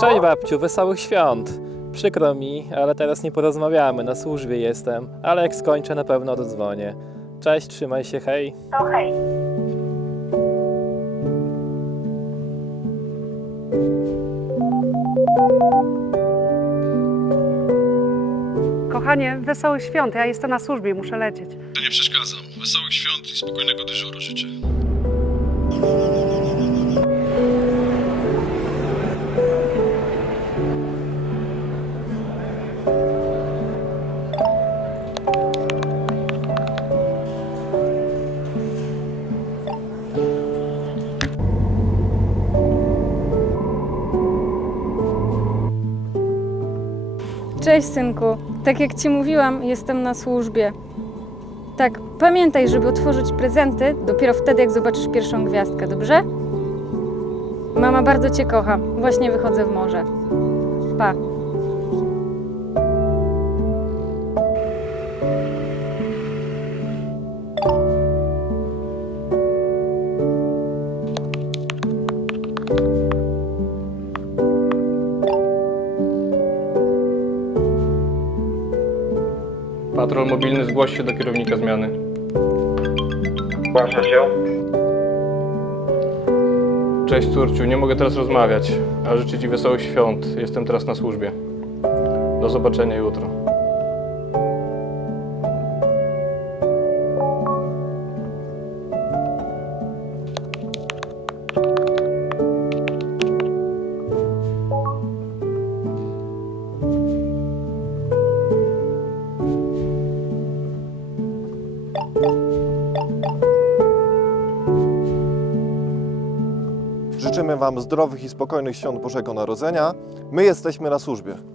Cześć babciu, wesołych świąt. Przykro mi, ale teraz nie porozmawiamy, na służbie jestem, ale jak skończę na pewno dodzwonię. Cześć, trzymaj się, hej. To hej. Kochanie, wesołych świąt. Ja jestem na służbie i muszę lecieć. To nie przeszkadzam. Wesołych świąt i spokojnego dyżuru życzę. Cześć synku. Tak jak ci mówiłam, jestem na służbie. Tak, pamiętaj, żeby otworzyć prezenty dopiero wtedy, jak zobaczysz pierwszą gwiazdkę, dobrze? Mama bardzo cię kocha. Właśnie wychodzę w morze. Pa. Patrol mobilny zgłoś się do kierownika zmiany. Zgłasza się. Cześć córciu, nie mogę teraz rozmawiać, a życzę Ci wesołych świąt. Jestem teraz na służbie. Do zobaczenia jutro. Życzymy Wam zdrowych i spokojnych świąt Bożego Narodzenia. My jesteśmy na służbie.